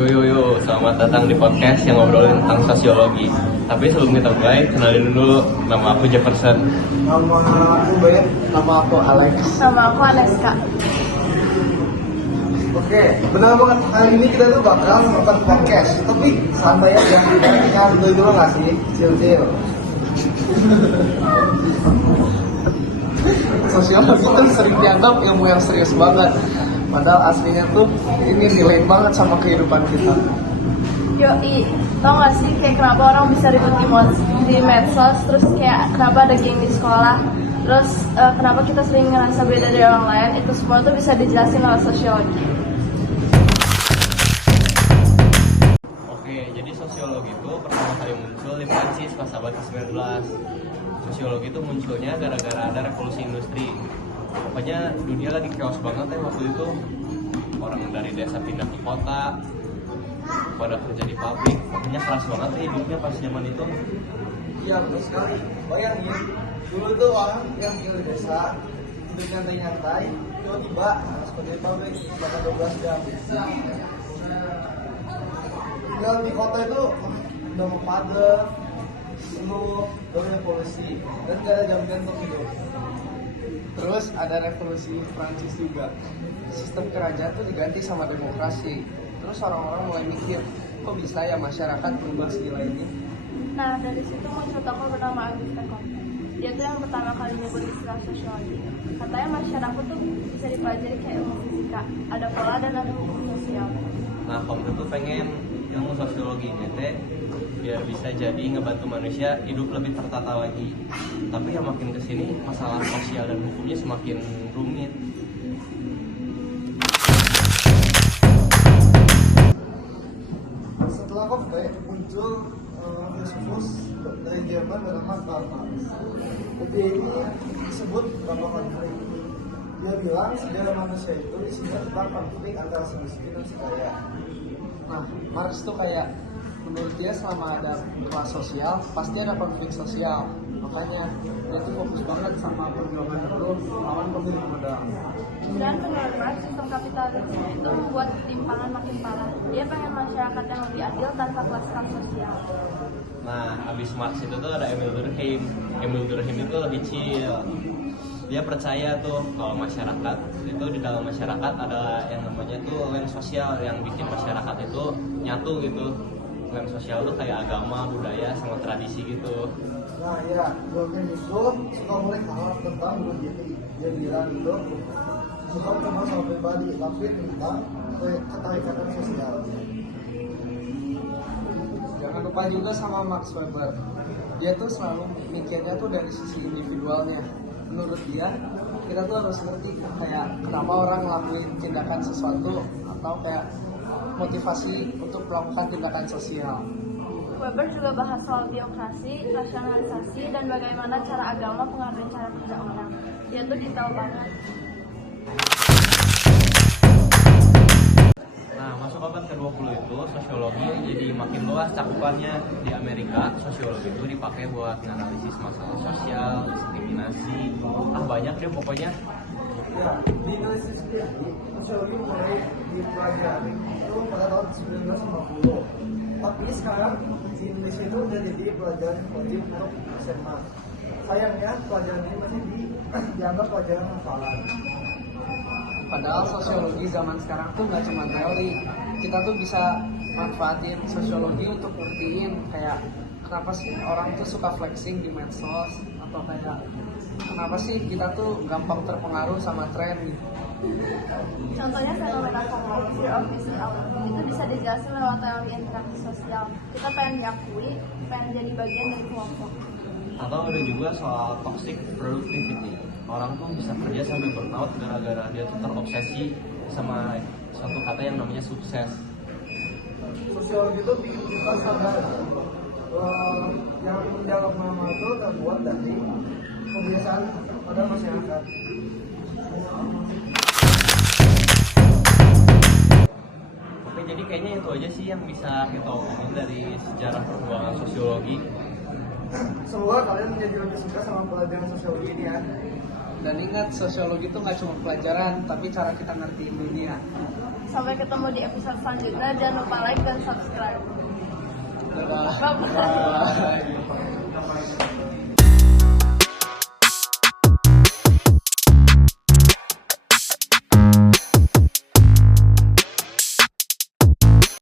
Selamat datang di podcast yang ngobrolin tentang sosiologi. Tapi sebelum kita mulai, kenalin dulu, nama aku Jefferson. Nama aku Ben, nama aku Alex. Nama aku Aneska. Oke, benar banget. Hari ini kita tuh bakal melakukan podcast. Tapi santai aja, jangan dulu nggak sih, chill. Sosiologi kan sering dianggap ilmu yang serius banget. Padahal aslinya tuh ini relate banget sama kehidupan kita. Yoi, tau gak sih kayak kenapa orang bisa ribut di medsos, terus kayak kenapa ada geng di sekolah, terus kenapa kita sering ngerasa beda dari orang lain, itu semua tuh bisa dijelasin lewat sosiologi. Oke, jadi sosiologi itu pertama kali muncul di Prancis pas abad ke-19. Sosiologi itu munculnya gara-gara ada revolusi industri. Pokoknya dunia lagi chaos banget ya waktu itu. Orang dari desa pindah ke kota, pada kerja di pabrik. Pokoknya keras banget ya hidupnya pas zaman itu. Iya betul sekali. Bayangin, dulu tuh orang yang tinggal di desa, hidup nyantai-nyantai, tiba-tiba harus kerja di pabrik selama 12 jam. Tinggal di kota itu udah mau padat, penuh, banyak polusi, dan gak ada jaminan untuk hidup. Terus ada revolusi Prancis juga. Sistem kerajaan tuh diganti sama demokrasi. Terus orang-orang mulai mikir, kok bisa ya masyarakat berubah segila ini? Nah, dari situ muncul tokoh bernama Auguste Comte. Dia tuh yang pertama kali nyebut istilah sosiologi. Katanya masyarakat tuh bisa dipelajari kayak ilmu fisika, ada pola dan ada hukum sosial. Nah, Comte tuh pengen ilmu sosiologi ini teh biar bisa jadi ngebantu manusia hidup lebih tertata lagi. Tapi yang makin kesini masalah sosial dan hukumnya semakin rumit. Setelah Comte muncul filsuf dari Jerman bernama Karl Marx. Dia ini disebut Bapak konflik. Dia bilang sejarah manusia itu isinya tentang konflik antara si miskin dan si kaya. Nah, Marx tuh kayak menurut dia selama ada kelas sosial pasti ada konflik sosial. Makanya dia tuh fokus banget sama perjuangan buruh lawan pemilik modal. Dan menurut Marx, sistem kapitalisme itu membuat ketimpangan makin parah. Dia pengen masyarakat yang lebih adil tanpa kelas sosial. Nah, abis Marx itu tuh ada Emil Durkheim. Emil Durkheim itu lebih chill. Dia percaya tuh kalau masyarakat itu di dalam masyarakat ada yang namanya tuh lem sosial yang bikin masyarakat itu nyatu gitu. Lem sosial tuh kayak agama, budaya, sama tradisi gitu. Nah ya, Durkheim itu suka mulai hal tentang bunuh diri. Dia bilang itu bukan cuma soal pribadi, tapi tentang keterikatan sosial. Jangan lupa juga sama Max Weber. Dia tuh selalu mikirnya tuh dari sisi individualnya. Menurut dia, kita tuh harus ngerti kayak kenapa orang ngelakuin tindakan sesuatu atau kayak motivasi untuk melakukan tindakan sosial. Weber juga bahas soal biokrasi, rasionalisasi, dan bagaimana cara agama mengatur cara kerja orang. Dia tuh detail banget. Nah, masuk abad ke-20 itu sosiologi jadi makin luas cakupannya. Di Amerika, sosiologi itu dipakai buat menganalisis masalah sosial, diskriminasi, banyak deh pokoknya. Ya, di Indonesia sendiri, sosiologi mulai dipelajari itu pada tahun 1950. Tapi sekarang di Indonesia itu udah jadi pelajaran wajib untuk SMA. Sayangnya pelajaran ini masih dianggap pelajaran hafalan. Padahal sosiologi zaman sekarang tuh nggak cuma teori. Kita tuh bisa manfaatin sosiologi untuk ngertiin kayak kenapa sih orang tuh suka flexing di medsos, atau kayak kenapa sih kita tuh gampang terpengaruh sama tren gitu. Contohnya fenomena FOMO, fear of missing out, itu bisa dijelasin lewat teori interaksi sosial. Kita pengen diakui, pengen jadi bagian dari kelompok. Atau ada juga soal toxic productivity. Orang tuh bisa kerja sampai burnout gara-gara dia tuh terobsesi sama suatu kata yang namanya sukses. Sosiologi itu bikin kita sadar yang menjawab nama itu terbuat dari kebiasaan pada masyarakat. Oke, jadi kayaknya itu aja sih yang bisa kita omongin dari sejarah perkembangan sosiologi. Semoga kalian menjadi lebih suka sama pelajaran sosiologi ini ya. Dan ingat, sosiologi itu nggak cuma pelajaran, tapi cara kita ngertiin dunia. Sampai ketemu di episode selanjutnya. Jangan lupa like dan subscribe. Dadah. Bye-bye. Bye.